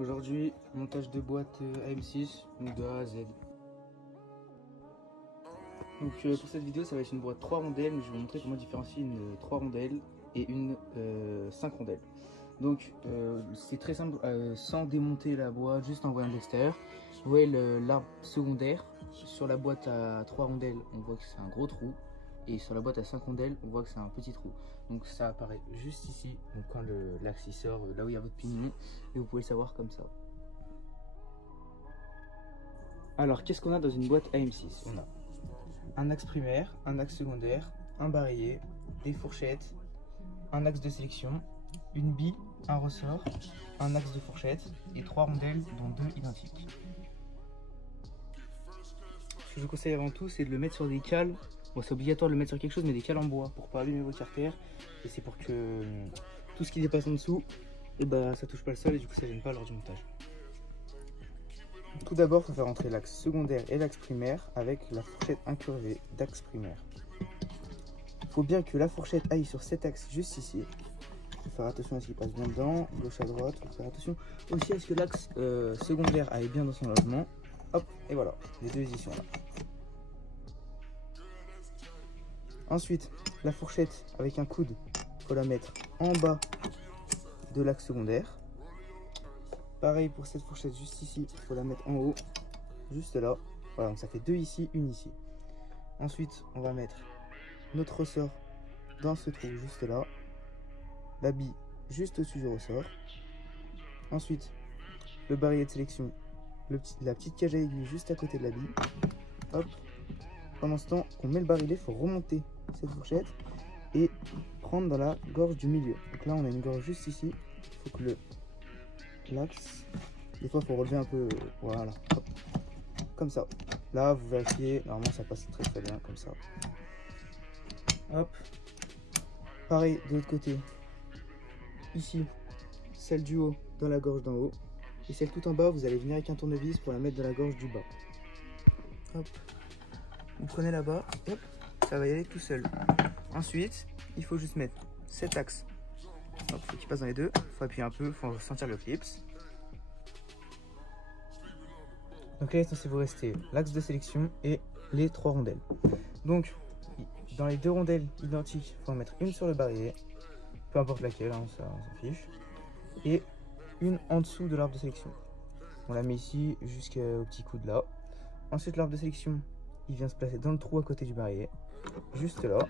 Aujourd'hui, montage de boîte AM6, donc de A à Z. Donc pour cette vidéo, ça va être une boîte 3 rondelles, mais je vais vous montrer comment différencier une 3 rondelles et une 5 rondelles. Donc c'est très simple, sans démonter la boîte, juste en voyant de l'extérieur. Vous voyez l'arbre secondaire, sur la boîte à 3 rondelles, on voit que c'est un gros trou. Et sur la boîte à 5 rondelles, on voit que c'est un petit trou. Donc ça apparaît juste ici, donc quand l'axe il sort, là où il y a votre pignon, et vous pouvez le savoir comme ça. Alors qu'est-ce qu'on a dans une boîte AM6? On a un axe primaire, un axe secondaire, un barillet, des fourchettes, un axe de sélection, une bille, un ressort, un axe de fourchette et 3 rondelles dont 2 identiques. Ce que je vous conseille avant tout, c'est de le mettre sur des cales. Bon, c'est obligatoire de le mettre sur quelque chose, mais des cales en bois pour pas abîmer vos carters. Et c'est pour que tout ce qui dépasse en dessous, et bah, ça touche pas le sol et du coup ça gêne pas lors du montage. Tout d'abord, il faut faire entrer l'axe secondaire et l'axe primaire avec la fourchette incurvée d'axe primaire. Il faut bien que la fourchette aille sur cet axe juste ici. Il faut faire attention à ce qu'il passe bien dedans, gauche à droite. Il faut faire attention aussi à ce que l'axe secondaire aille bien dans son logement. Hop, et voilà, les deux y sont là. Ensuite, la fourchette avec un coude, il faut la mettre en bas de l'axe secondaire. Pareil pour cette fourchette juste ici, il faut la mettre en haut, juste là. Voilà, donc ça fait deux ici, une ici. Ensuite, on va mettre notre ressort dans ce trou juste là. La bille juste au-dessus du ressort. Ensuite, le barillet de sélection, la petite cage à aiguille juste à côté de la bille. Hop. Pendant ce temps qu'on met le barillet, il faut remonter cette fourchette et prendre dans la gorge du milieu. Donc là, on a une gorge juste ici. Il faut que l'axe, des fois, il faut relever un peu. Voilà, hop. Comme ça. Là, vous vérifiez. Normalement, ça passe très très bien comme ça. Hop. Pareil de l'autre côté. Ici, celle du haut dans la gorge d'en haut. Et celle tout en bas, vous allez venir avec un tournevis pour la mettre dans la gorge du bas. Hop. Vous prenez là-bas, hop, ça va y aller tout seul. Ensuite, il faut juste mettre cet axe. Il faut qu'il passe dans les deux. Il faut appuyer un peu, il faut sentir le clips. Donc là, il est censé vous rester l'axe de sélection et les 3 rondelles. Donc, dans les 2 rondelles identiques, il faut en mettre une sur le barillet, peu importe laquelle, hein, ça, on s'en fiche. Et une en dessous de l'arbre de sélection. On la met ici jusqu'au petit coude là. Ensuite, l'arbre de sélection, il vient se placer dans le trou à côté du barillet, juste là.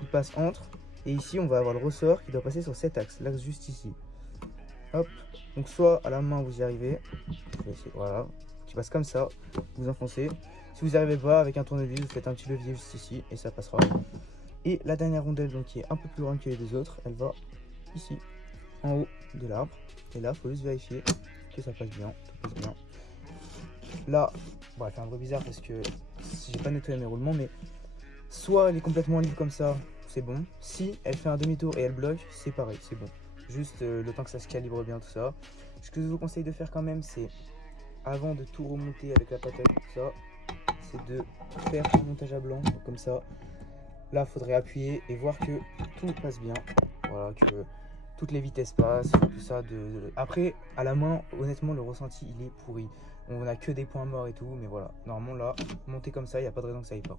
Il passe entre, et ici on va avoir le ressort qui doit passer sur cet axe, l'axe juste ici. Hop, donc soit à la main vous y arrivez, voilà, qui passe comme ça, vous enfoncez. Si vous n'y arrivez pas, avec un tournevis, vous faites un petit levier juste ici, et ça passera. Et la dernière rondelle, donc qui est un peu plus grande que les deux autres, elle va ici, en haut de l'arbre. Et là, il faut juste vérifier que ça passe bien, tout passe bien. Là, bon, elle fait un bruit bizarre parce que j'ai pas nettoyé mes roulements, mais soit elle est complètement libre comme ça, c'est bon. Si elle fait un demi-tour et elle bloque, c'est pareil, c'est bon. Juste le temps que ça se calibre bien, tout ça. Ce que je vous conseille de faire quand même, c'est avant de tout remonter avec la patelle, tout ça, c'est de faire un montage à blanc, comme ça. Là, il faudrait appuyer et voir que tout passe bien. Voilà, que toutes les vitesses passent, tout ça. Après, à la main, honnêtement, le ressenti, il est pourri. On n'a que des points morts et tout, mais voilà. Normalement, là, monter comme ça, il n'y a pas de raison que ça aille pas.